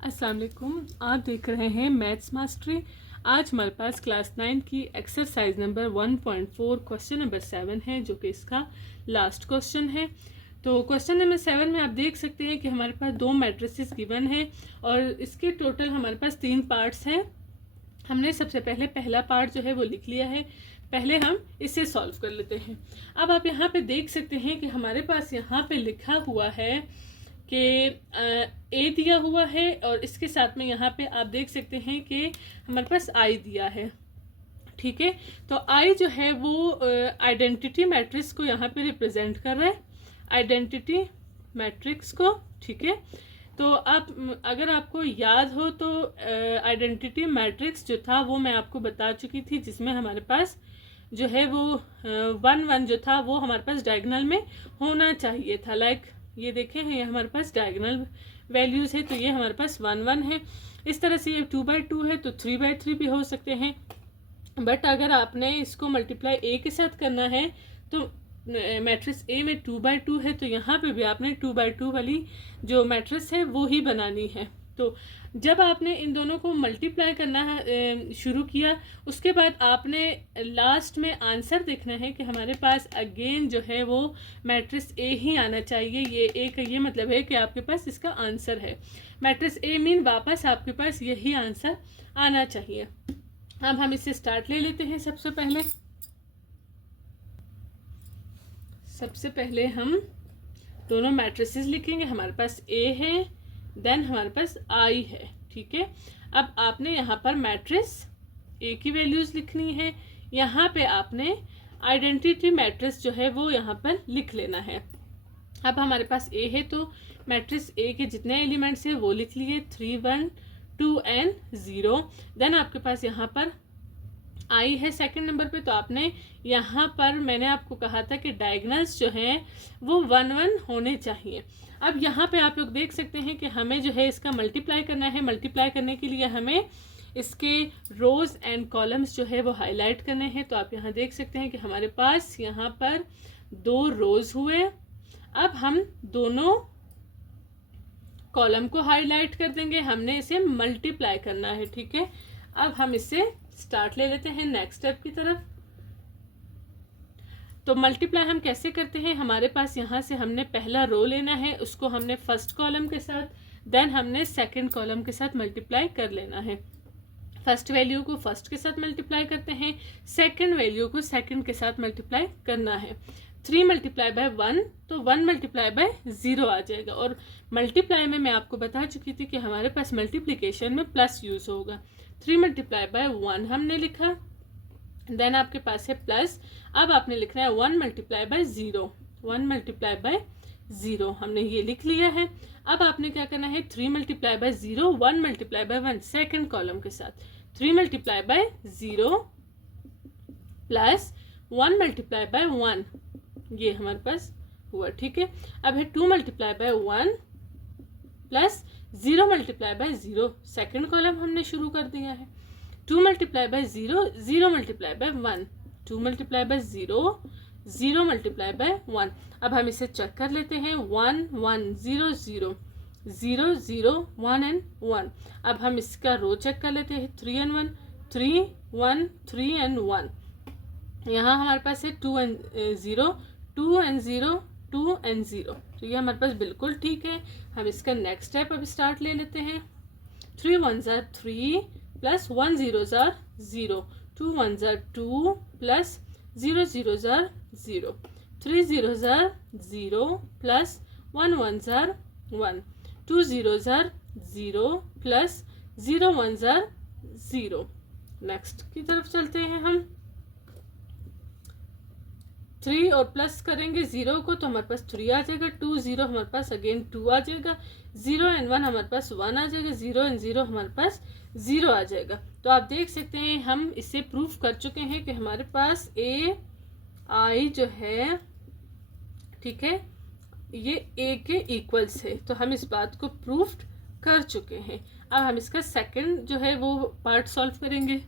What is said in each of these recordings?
अस्सलाम वालेकुम। आप देख रहे हैं मैथ्स मास्टरी। आज हमारे पास क्लास 9 की एक्सरसाइज नंबर 1.4 क्वेश्चन नंबर 7 है, जो कि इसका लास्ट क्वेश्चन है। तो क्वेश्चन नंबर 7 में आप देख सकते हैं कि हमारे पास दो मैट्रिसेस गिवन है और इसके टोटल हमारे पास 3 पार्ट्स हैं। हमने सबसे पहले पहला पार्ट जो है वो लिख लिया है। पहले हम इसे सॉल्व कर लेते हैं। अब आप यहाँ पे देख सकते हैं कि हमारे पास यहाँ पे लिखा हुआ है कि ए दिया हुआ है और इसके साथ में यहाँ पे आप देख सकते हैं कि हमारे पास आई दिया है। ठीक है, तो आई जो है वो आइडेंटिटी मैट्रिक्स को यहाँ पे रिप्रेजेंट कर रहा है, आइडेंटिटी मैट्रिक्स को। ठीक है, तो आप अगर आपको याद हो तो आइडेंटिटी मैट्रिक्स जो था वो मैं आपको बता चुकी थी, जिसमें हमारे पास जो है वो 1 1 जो था वो हमारे पास डायगोनल में होना चाहिए था। लाइक ये देखें, ये हमारे पास डायगोनल वैल्यूज़ है, तो ये हमारे पास 1 1 है। इस तरह से ये 2/2 है तो 3/3 भी हो सकते हैं। बट अगर आपने इसको मल्टीप्लाई ए के साथ करना है तो मैट्रिक्स ए में 2/2 है, तो यहाँ पे भी आपने 2/2 वाली जो मैट्रिक्स है वो ही बनानी है। तो जब आपने इन दोनों को मल्टीप्लाई करना है शुरू किया, उसके बाद आपने लास्ट में आंसर देखना है कि हमारे पास अगेन जो है वो मैट्रिक्स ए ही आना चाहिए। ये ए का ये मतलब है कि आपके पास इसका आंसर है। मैट्रिक्स ए मीन वापस आपके पास यही आंसर आना चाहिए। अब हम इससे स्टार्ट ले लेते हैं। सबसे पहले हम दोनों मैट्रिसेस लिखेंगे। हमारे पास ए है, देन हमारे पास आई है। ठीक है, अब आपने यहाँ पर मैट्रिक्स ए की वैल्यूज लिखनी है। यहाँ पे आपने आइडेंटिटी मैट्रिक्स जो है वो यहाँ पर लिख लेना है। अब हमारे पास ए है तो मैट्रिक्स ए के जितने एलिमेंट्स हैं वो लिख लिए, 3 1 2 and 0। देन आपके पास यहाँ पर आई है सेकंड नंबर पे, तो आपने यहाँ पर मैंने आपको कहा था कि डायगोनल्स जो हैं वो 1 1 होने चाहिए। अब यहाँ पे आप लोग देख सकते हैं कि हमें जो है इसका मल्टीप्लाई करना है। मल्टीप्लाई करने के लिए हमें इसके रोज एंड कॉलम्स जो है वो हाईलाइट करने हैं। तो आप यहाँ देख सकते हैं कि हमारे पास यहाँ पर 2 रोज हुए। अब हम दोनों कॉलम को हाईलाइट कर देंगे, हमने इसे मल्टीप्लाई करना है। ठीक है, अब हम इससे स्टार्ट ले लेते हैं नेक्स्ट स्टेप की तरफ। तो मल्टीप्लाई हम कैसे करते हैं, हमारे पास यहाँ से हमने पहला रो लेना है, उसको हमने फर्स्ट कॉलम के साथ, देन हमने सेकंड कॉलम के साथ मल्टीप्लाई कर लेना है। फर्स्ट वैल्यू को फर्स्ट के साथ मल्टीप्लाई करते हैं, सेकंड वैल्यू को सेकंड के साथ मल्टीप्लाई करना है। 3 × 1 तो 1 × 0 आ जाएगा। और मल्टीप्लाई में मैं आपको बता चुकी थी कि हमारे पास मल्टीप्लिकेशन में प्लस यूज होगा। 3 × 1 हमने लिखा, देन आपके पास है प्लस। अब आपने लिखना है 1 × 0, 1 × 0 हमने ये लिख लिया है। अब आपने क्या करना है, 3 × 0 1 × 1 सेकंड कॉलम के साथ, 3 × 0 प्लस 1 × 1, ये हमारे पास हुआ। ठीक है, अब है 2 × 1 प्लस 0 × 0 सेकंड कॉलम हमने शुरू कर दिया है। 2 × 0 0 × 1, 2 × 0 0 × 1। अब हम इसे चेक कर लेते हैं, 1 1 0 0 0 0 1 and 1। अब हम इसका रो चेक कर लेते हैं, 3 and 1 3 1 3 and 1। यहाँ हमारे पास है 2 and 0 2 and 0 2 and 0, तो ये हमारे पास बिल्कुल ठीक है। हम इसका नेक्स्ट स्टेप अब स्टार्ट ले लेते हैं। 3 1s are 3 plus 1 0s are 0, 2 1s are 2 plus 0 0s are 0, 3 0s are 0 plus 1 1s are 1, 2 0s are 0 plus 0 1s are 0। Next की तरफ चलते हैं हम। 3 और प्लस करेंगे 0 को तो हमारे पास 3 आ जाएगा, 2 0 हमारे पास अगेन 2 आ जाएगा, 0 and 1 हमारे पास 1 आ जाएगा, 0 and 0 हमारे पास 0 आ जाएगा। तो आप देख सकते हैं हम इसे प्रूफ कर चुके हैं कि हमारे पास ए आई जो है, ठीक है, ये ए के इक्वल्स है। तो हम इस बात को प्रूफ कर चुके हैं। अब हम इसका सेकंड जो है वो पार्ट सॉल्व करेंगे।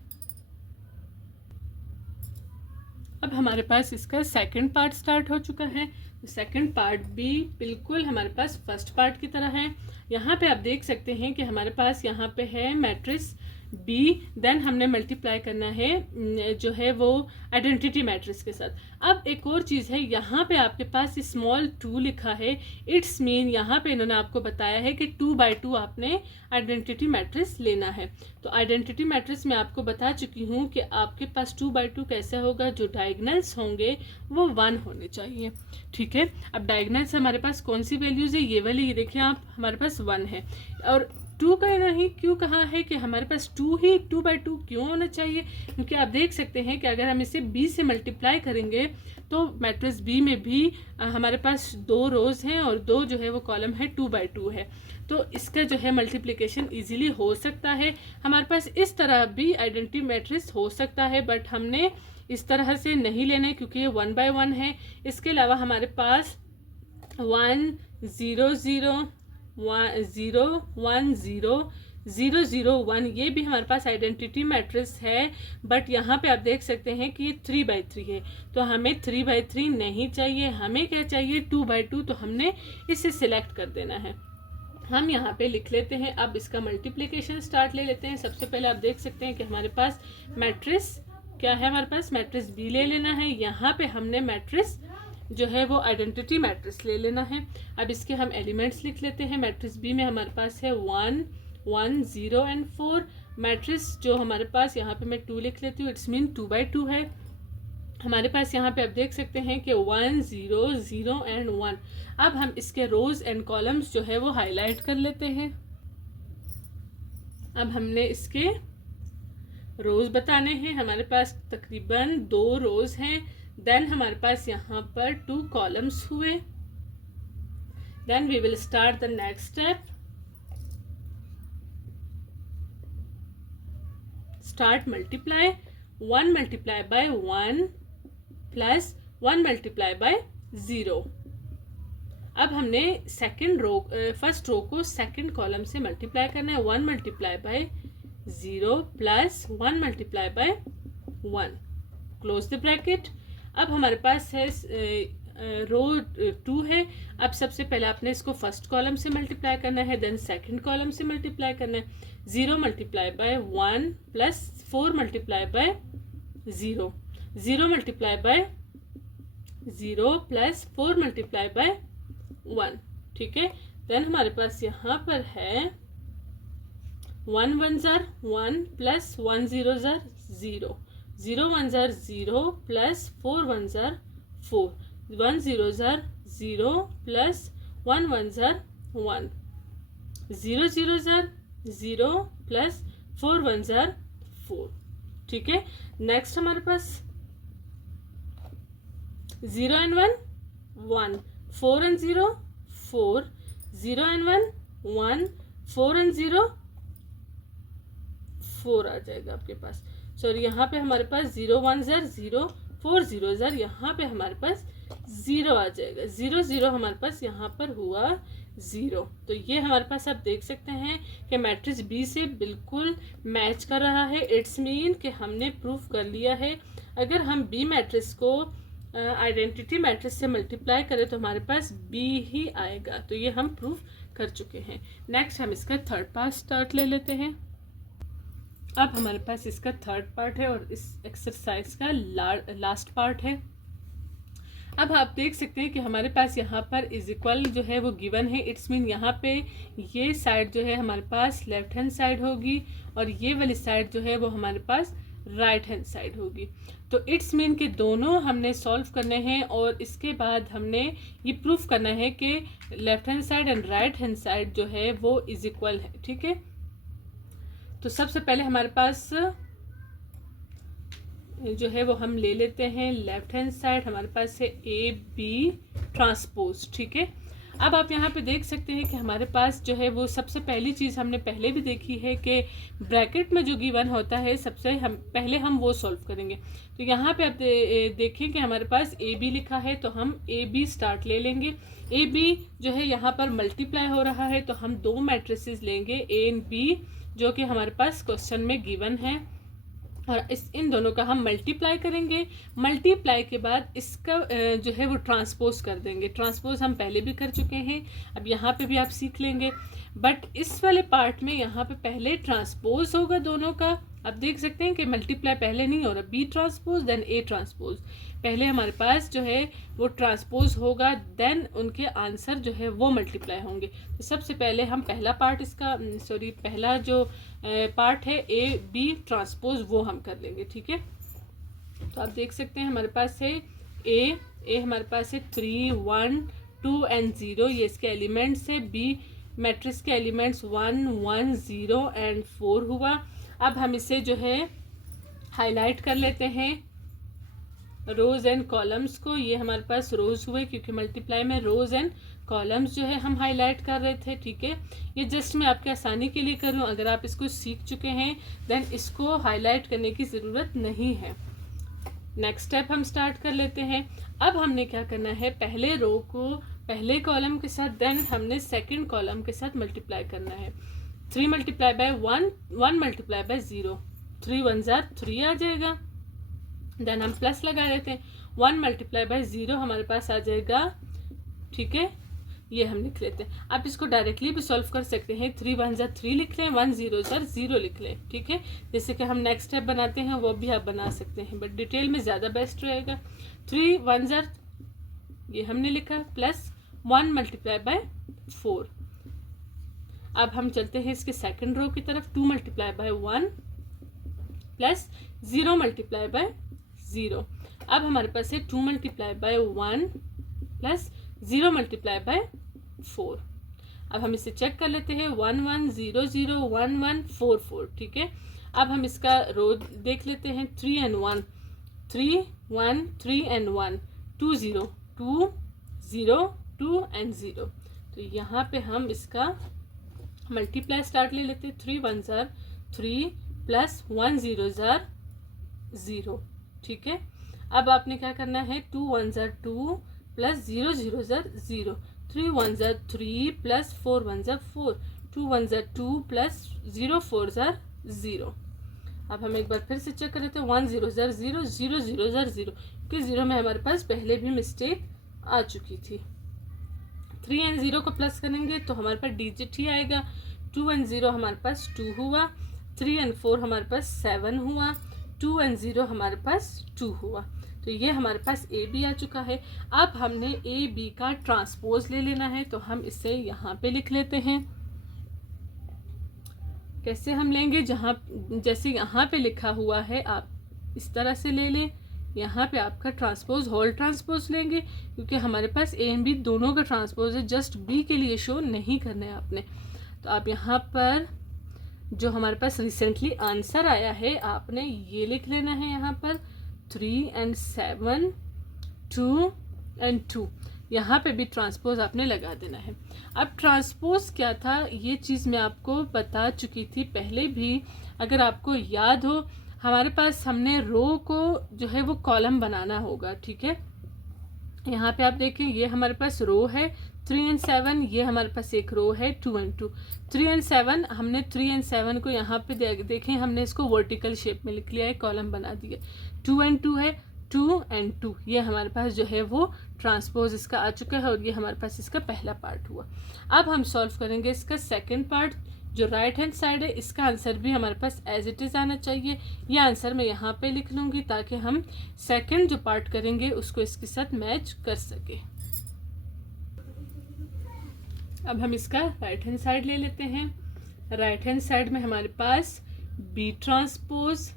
अब हमारे पास इसका सेकंड पार्ट स्टार्ट हो चुका है। सेकंड पार्ट भी बिल्कुल हमारे पास फर्स्ट पार्ट की तरह है। यहाँ पे आप देख सकते हैं कि हमारे पास यहाँ पे है मैट्रिक्स बी, देन हमने मल्टीप्लाई करना है जो है वो आइडेंटिटी मैट्रिक्स के साथ। अब एक और चीज़ है, यहाँ पे आपके पास स्मॉल 2 लिखा है, इट्स मीन यहाँ पे इन्होंने आपको बताया है कि 2x2 आपने आइडेंटिटी मैट्रिक्स लेना है। तो आइडेंटिटी मैट्रिक्स मैं आपको बता चुकी हूँ कि आपके पास 2x2 कैसे होगा, जो डायगनल्स होंगे वो 1 होने चाहिए। ठीक है, अब डायगनल्स हमारे पास कौन सी वैल्यूज़ है, ये वाली, ये देखिए आप, हमारे पास 1 है। और 2 का नहीं क्यों कहा है कि हमारे पास 2 ही 2x2 क्यों होना चाहिए, क्योंकि आप देख सकते हैं कि अगर हम इसे b से मल्टीप्लाई करेंगे तो मैट्रिक्स b में भी हमारे पास 2 रोज़ हैं और 2 जो है वो कॉलम है, 2x2 है। तो इसका जो है मल्टीप्लिकेशन इजीली हो सकता है। हमारे पास इस तरह भी आइडेंटिटी मैट्रिक्स हो सकता है, बट हमने इस तरह से नहीं लेना है क्योंकि ये 1x1 है। इसके अलावा हमारे पास 1 0 0 1 0 1 0 0 0 1 ये भी हमारे पास आइडेंटिटी मैट्रिक्स है, बट यहाँ पे आप देख सकते हैं कि ये 3x3 है। तो हमें 3x3 नहीं चाहिए, हमें क्या चाहिए, 2x2। तो हमने इसे सिलेक्ट कर देना है। हम यहाँ पे लिख लेते हैं। अब इसका मल्टीप्लिकेशन स्टार्ट ले लेते हैं। सबसे पहले आप देख सकते हैं कि हमारे पास मैट्रिक्स क्या है, हमारे पास मैट्रिक्स बी ले लेना है। यहाँ पे हमने मैट्रिक्स जो है वो आइडेंटिटी मैट्रिक्स ले लेना है। अब इसके हम एलिमेंट्स लिख लेते हैं। मैट्रिक्स बी में हमारे पास है 1 1 0 एंड 4। मैट्रिक्स जो हमारे पास, यहाँ पे मैं 2 लिख लेती हूँ, इट्स मीन 2x2 है। हमारे पास यहाँ पे आप देख सकते हैं कि 1 0 0 एंड 1। अब हम इसके रोज एंड कॉलम्स जो है वो हाईलाइट कर लेते हैं। अब हमने इसके रोज बताने हैं। हमारे पास तकरीबन 2 रोज हैं। देन हमारे पास यहाँ पर 2 कॉलम्स हुए। Then we will start the next step. Start multiply. 1 multiply by 1 plus 1 multiply by 0। अब हमने फर्स्ट रो को सेकंड कॉलम से मल्टीप्लाई करना है। 1 multiply by 0 plus 1 multiply by 1, close the bracket. अब हमारे पास है रो 2 है। अब सबसे पहले आपने इसको फर्स्ट कॉलम से मल्टीप्लाई करना है, देन सेकंड कॉलम से मल्टीप्लाई करना है। 0 multiply by 1 plus 4 multiply by 0, 0 multiply by 0 plus 4 multiply by 1। ठीक है, देन हमारे पास यहाँ पर है 1 1 ज़र 1 प्लस 1 0 ज़र 0, 0 1 ज़र 0 प्लस 4 1 ज़र 4, 1 0 ज़र 0 प्लस 1 1 ज़र 1, 0 0 ज़र 0 प्लस 4 1 ज़र 4। ठीक है, नेक्स्ट हमारे पास 0 एंड 1 1, 4 एंड 0 4, 0 एंड 1 1, 4 एंड 0 4 आ जाएगा आपके पास। सॉरी, यहाँ पे हमारे पास 0 1 ज़र 0, 4 0 ज़र, यहाँ पे हमारे पास 0 आ जाएगा। 0 0 हमारे पास यहाँ पर हुआ 0। तो ये हमारे पास आप देख सकते हैं कि मैट्रिक्स बी से बिल्कुल मैच कर रहा है। इट्स मीन कि हमने प्रूफ कर लिया है। अगर हम बी मैट्रिक्स को आइडेंटिटी मैट्रिक्स से मल्टीप्लाई करें तो हमारे पास बी ही आएगा। तो ये हम प्रूफ कर चुके हैं। नेक्स्ट हम इसका थर्ड पार्ट स्टार्ट ले लेते हैं। अब हमारे पास इसका थर्ड पार्ट है और इस एक्सरसाइज का लास्ट पार्ट है। अब आप देख सकते हैं कि हमारे पास यहाँ पर इज इक्वल जो है वो गिवन है। इट्स मीन यहाँ पे ये साइड जो है हमारे पास लेफ्ट हैंड साइड होगी और ये वाली साइड जो है वो हमारे पास राइट हैंड साइड होगी। तो इट्स मीन कि दोनों हमने सॉल्व करने हैं और इसके बाद हमने ये प्रूफ करना है कि left hand side and right hand side जो है वो इज इक्वल है। ठीक है, तो सबसे पहले हमारे पास जो है वो हम ले लेते हैं लेफ्ट हैंड साइड। हमारे पास है ए बी ट्रांसपोज। ठीक है, अब आप यहाँ पे देख सकते हैं कि हमारे पास जो है वो सबसे पहली चीज़ हमने पहले भी देखी है कि ब्रैकेट में जो गिवन होता है सबसे हम पहले वो सॉल्व करेंगे। तो यहाँ पे आप देखें कि हमारे पास ए बी लिखा है तो हम ए बी स्टार्ट ले लेंगे। ए बी जो है यहाँ पर मल्टीप्लाई हो रहा है तो हम 2 मैट्रिसेस लेंगे ए एंड बी जो कि हमारे पास क्वेश्चन में गिवन है। और इन दोनों का हम मल्टीप्लाई करेंगे। मल्टीप्लाई के बाद इसका जो है वो ट्रांसपोज कर देंगे। ट्रांसपोज हम पहले भी कर चुके हैं, अब यहाँ पे भी आप सीख लेंगे। बट इस वाले पार्ट में यहाँ पे पहले ट्रांसपोज होगा दोनों का। आप देख सकते हैं कि मल्टीप्लाई पहले नहीं हो रहा, B transpose then A transpose. पहले हमारे पास जो है वो ट्रांसपोज होगा, देन उनके आंसर जो है वो मल्टीप्लाई होंगे। तो सबसे पहले हम पहला पार्ट इसका पहला जो पार्ट है ए बी ट्रांसपोज वो हम कर लेंगे, ठीक है। तो आप देख सकते हैं हमारे पास है ए हमारे पास है 3 1 2 एंड 0, ये इसके एलिमेंट्स है। बी मैट्रिक्स के एलिमेंट्स 1 1 0 एंड 4 हुआ। अब हम इसे जो है हाईलाइट कर लेते हैं रोज एंड कॉलम्स को। ये हमारे पास रोज हुए क्योंकि मल्टीप्लाई में रोज एंड कॉलम्स जो है हम हाईलाइट कर रहे थे, ठीक है। ये जस्ट मैं आपके आसानी के लिए कर रहा हूँ, अगर आप इसको सीख चुके हैं देन इसको हाईलाइट करने की ज़रूरत नहीं है। नेक्स्ट स्टेप हम स्टार्ट कर लेते हैं। अब हमने क्या करना है, पहले रो को पहले कॉलम के साथ देन हमने सेकंड कॉलम के साथ मल्टीप्लाई करना है। 3 multiply by 1 1 multiply by 0, 3 1 jar 3 आ जाएगा। देन हम प्लस लगा देते हैं, 1 मल्टीप्लाई बाय 0 हमारे पास आ जाएगा, ठीक है। ये हम लिख लेते हैं। आप इसको डायरेक्टली भी सॉल्व कर सकते हैं, 3 1 जार 3 लिख लें, 1 0 जार 0 लिख लें, ठीक है। जैसे कि हम नेक्स्ट स्टेप बनाते हैं वो भी आप बना सकते हैं, बट डिटेल में ज़्यादा बेस्ट रहेगा। 3 1 जार ये हमने लिखा, प्लस 1 मल्टीप्लाई बाय 4। अब हम चलते हैं इसके सेकंड रो की तरफ, 2 multiply by 1 plus 0 multiply by 0। अब हमारे पास है 2 multiply by 1 plus 0 multiply by 4। अब हम इसे चेक कर लेते हैं, 1 1 0 0 1 1 4 4, ठीक है। अब हम इसका रो देख लेते हैं, 3 and 1 3 1 3 and 1 2 0 2 0 2 and 0। तो यहाँ पे हम इसका मल्टीप्लाई स्टार्ट ले लेते हैं, 3 1 जार 3 प्लस 1 0 जार 0, ठीक है। अब आपने क्या करना है, 2 1 jar 2 plus 0 0 jar 0, 3 1 jar 3 plus 4 1 jar 4, 2 1 jar 2 plus 0 4 jar 0। अब हम एक बार फिर से चेक कर लेते हैं, 1 0 जार 0 0 0 जार 0, क्योंकि 0 में हमारे पास पहले भी मिस्टेक आ चुकी थी। 3 एंड 0 को प्लस करेंगे तो हमारे पास डिजिट ही आएगा। 2 एंड 0 हमारे पास 2 हुआ, 3 एंड 4 हमारे पास 7 हुआ, 2 एंड 0 हमारे पास 2 हुआ। तो ये हमारे पास ए बी आ चुका है। अब हमने ए बी का ट्रांसपोज ले लेना है, तो हम इसे यहाँ पे लिख लेते हैं। कैसे हम लेंगे, जैसे यहाँ पे लिखा हुआ है आप इस तरह से ले लें। यहाँ पे आपका ट्रांसपोज होल ट्रांसपोज लेंगे, क्योंकि हमारे पास ए एंड बी दोनों का ट्रांसपोज है, जस्ट बी के लिए शो नहीं करना है आपने। तो आप यहाँ पर जो हमारे पास रिसेंटली आंसर आया है आपने ये लिख लेना है, यहाँ पर 3 and 7 2 and 2, यहाँ पे भी ट्रांसपोज आपने लगा देना है। अब ट्रांसपोज क्या था ये चीज़ मैं आपको बता चुकी थी पहले भी, अगर आपको याद हो। हमारे पास हमने रो को जो है वो कॉलम बनाना होगा, ठीक है। यहाँ पे आप देखें ये हमारे पास रो है 3 and 7, ये हमारे पास एक रो है 2 and 2। 3 and 7 हमने 3 and 7 को यहाँ पे देखें हमने इसको वर्टिकल शेप में लिख लिया है, कॉलम बना दिया। 2 and 2 है, 2 and 2 ये हमारे पास जो है वो ट्रांसपोज इसका आ चुका है, और ये हमारे पास इसका पहला पार्ट हुआ। अब हम सॉल्व करेंगे इसका सेकेंड पार्ट, जो राइट हैंड साइड है इसका आंसर भी हमारे पास एज इट इज़ आना चाहिए। ये आंसर मैं यहाँ पे लिख लूँगी ताकि हम सेकंड जो पार्ट करेंगे उसको इसके साथ मैच कर सके। अब हम इसका राइट हैंड साइड ले लेते हैं। राइट हैंड साइड में हमारे पास बी ट्रांसपोज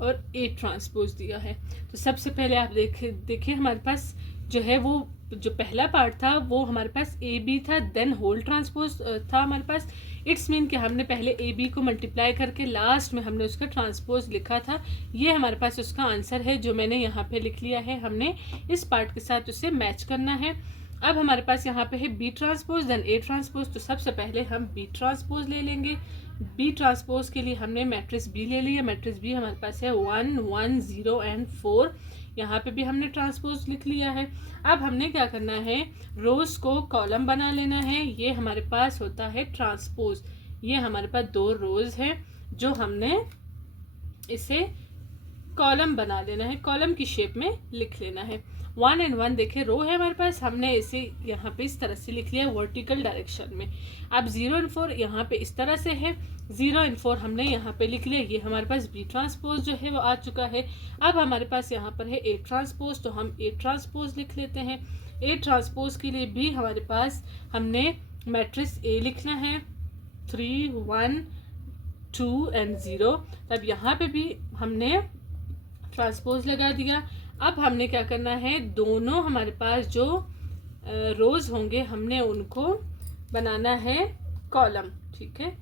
और ए ट्रांसपोज दिया है। तो सबसे पहले आप देखिए हमारे पास जो है वो जो पहला पार्ट था वो हमारे पास ए बी था, देन होल ट्रांसपोज था हमारे पास। इट्स मीन कि हमने पहले ए बी को मल्टीप्लाई करके लास्ट में हमने उसका ट्रांसपोज लिखा था। ये हमारे पास उसका आंसर है जो मैंने यहाँ पे लिख लिया है। हमने इस पार्ट के साथ उसे मैच करना है। अब हमारे पास यहाँ पे है B transpose then A transpose, तो सबसे पहले हम बी ट्रांसपोज ले लेंगे। बी ट्रांसपोज के लिए हमने मैट्रिक्स बी ले लिया। मैट्रिक्स बी हमारे पास है 1 1 0 एंड 4, यहाँ पे भी हमने ट्रांसपोज लिख लिया है। अब हमने क्या करना है, रोज को कॉलम बना लेना है। ये हमारे पास होता है ट्रांसपोज। ये हमारे पास 2 रोज है जो हमने इसे कॉलम बना लेना है, कॉलम की शेप में लिख लेना है। 1 and 1 देखें रो है हमारे पास, हमने इसे यहाँ पे इस तरह से लिख लिया वर्टिकल डायरेक्शन में। अब 0 and 4 यहाँ पे इस तरह से है, 0 and 4 हमने यहाँ पे लिख लिया। ये हमारे पास बी ट्रांसपोज जो है वो आ चुका है। अब हमारे पास यहाँ पर है ए ट्रांसपोज, तो हम ए ट्रांसपोज लिख लेते हैं। ए ट्रांसपोज के लिए भी हमारे पास हमने मैट्रिक्स ए लिखना है, 3 1 2 and 0। तब यहाँ पे भी हमने ट्रांसपोज लगा दिया। अब हमने क्या करना है, दोनों हमारे पास जो रोज होंगे हमने उनको बनाना है कॉलम, ठीक है।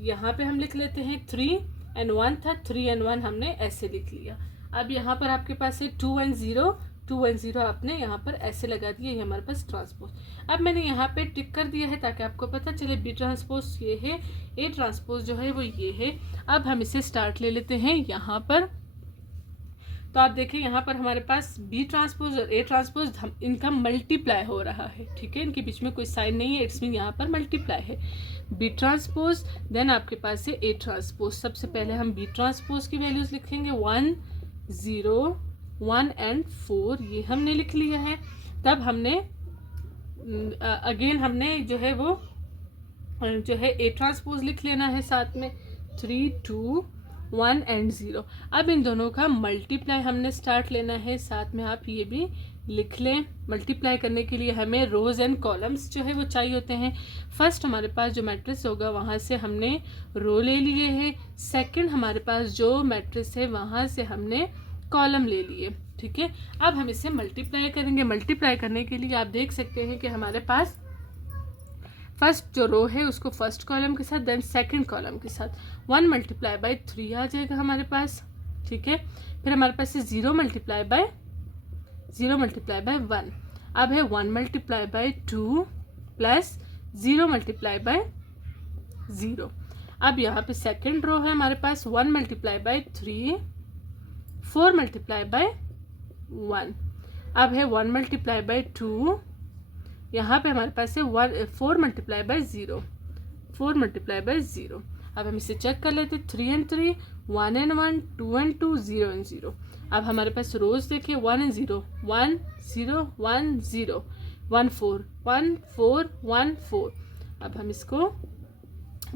यहाँ पे हम लिख लेते हैं 3 and 1 था, 3 and 1 हमने ऐसे लिख लिया। अब यहाँ पर आपके पास है 2 and 0, 2 and 0 आपने यहाँ पर ऐसे लगा दिया, ये हमारे पास ट्रांसपोज। अब मैंने यहाँ पे टिक कर दिया है ताकि आपको पता चले बी ट्रांसपोज ये है, ए ट्रांसपोज जो है वो ये है। अब हम इसे स्टार्ट ले लेते हैं यहाँ पर। तो आप देखें यहाँ पर हमारे पास बी ट्रांसपोज और ए ट्रांसपोज इनका मल्टीप्लाई हो रहा है, ठीक है। इनके बीच में कोई साइन नहीं है, इट्स मीन यहाँ पर मल्टीप्लाई है। बी ट्रांसपोज देन आपके पास है ए ट्रांसपोज। सबसे पहले हम बी ट्रांसपोज की वैल्यूज लिखेंगे 1 0 1 and 4, ये हमने लिख लिया है। तब हमने अगेन हमने जो है वो जो है ए ट्रांसपोज लिख लेना है साथ में, 3 2 1 and 0। अब इन दोनों का मल्टीप्लाई हमने स्टार्ट लेना है, साथ में आप ये भी लिख लें। मल्टीप्लाई करने के लिए हमें रोज एंड कॉलम्स जो है वो चाहिए होते हैं। फर्स्ट हमारे पास जो मैट्रिक्स होगा वहाँ से हमने रो ले लिए हैं, सेकंड हमारे पास जो मैट्रिक्स है वहाँ से हमने कॉलम ले लिए, ठीक है। अब हम इसे मल्टीप्लाई करेंगे। मल्टीप्लाई करने के लिए आप देख सकते हैं कि हमारे पास फर्स्ट जो रो है उसको फर्स्ट कॉलम के साथ देन सेकंड कॉलम के साथ 1 मल्टीप्लाई बाय 3 आ जाएगा हमारे पास, ठीक है। फिर हमारे पास है 0 मल्टीप्लाई बाय 1। अब है 1 multiply bye 2 plus 0 multiply by 0। अब यहाँ पे सेकंड रो है हमारे पास 1 मल्टीप्लाई बाय 3 4 मल्टीप्लाई बाय 1। अब है 1 मल्टीप्लाई बाय 2, यहाँ पे हमारे पास है 4 मल्टीप्लाई बाय 0, 4 मल्टीप्लाई बाय 0। अब हम इसे चेक कर लेते हैं, 3 and 3 1 and 1 2 and 2 0 and 0। अब हमारे पास रोज देखिए 1 and 0 1 0 1 0 1 4 1 4 1 4। अब हम इसको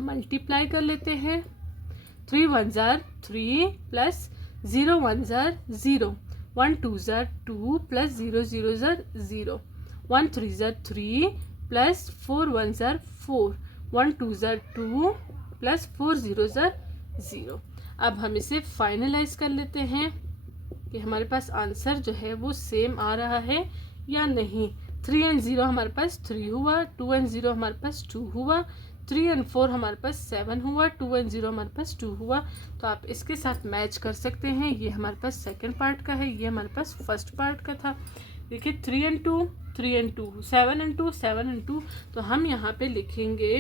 मल्टीप्लाई कर लेते हैं, 3 1 3 प्लस 0 1 0 1 2 2 प्लस 0 0 0 1 3 3 प्लस 4 1 4 1 2 2 प्लस 4 0 0। अब हम इसे फाइनलाइज कर लेते हैं कि हमारे पास आंसर जो है वो सेम आ रहा है या नहीं। 3 and 0 हमारे पास 3 हुआ, 2 and 0 हमारे पास 2 हुआ, 3 and 4 हमारे पास 7 हुआ, 2 and 0 हमारे पास 2 हुआ। तो आप इसके साथ मैच कर सकते हैं। ये हमारे पास सेकंड पार्ट का है, ये हमारे पास फर्स्ट पार्ट का था। देखिए 3 and 2 3 and 2 7 and 2 7 and 2। तो हम यहाँ पे लिखेंगे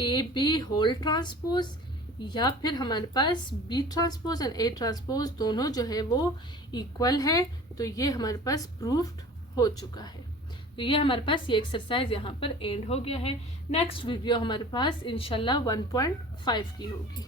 ए बी होल ट्रांसपोज, या फिर हमारे पास B transpose and A transpose दोनों जो है वो इक्वल है। तो ये हमारे पास प्रूफ्ड हो चुका है। तो ये हमारे पास ये एक्सरसाइज यहाँ पर एंड हो गया है। नेक्स्ट वीडियो हमारे पास इंशाल्लाह 1.5 की होगी।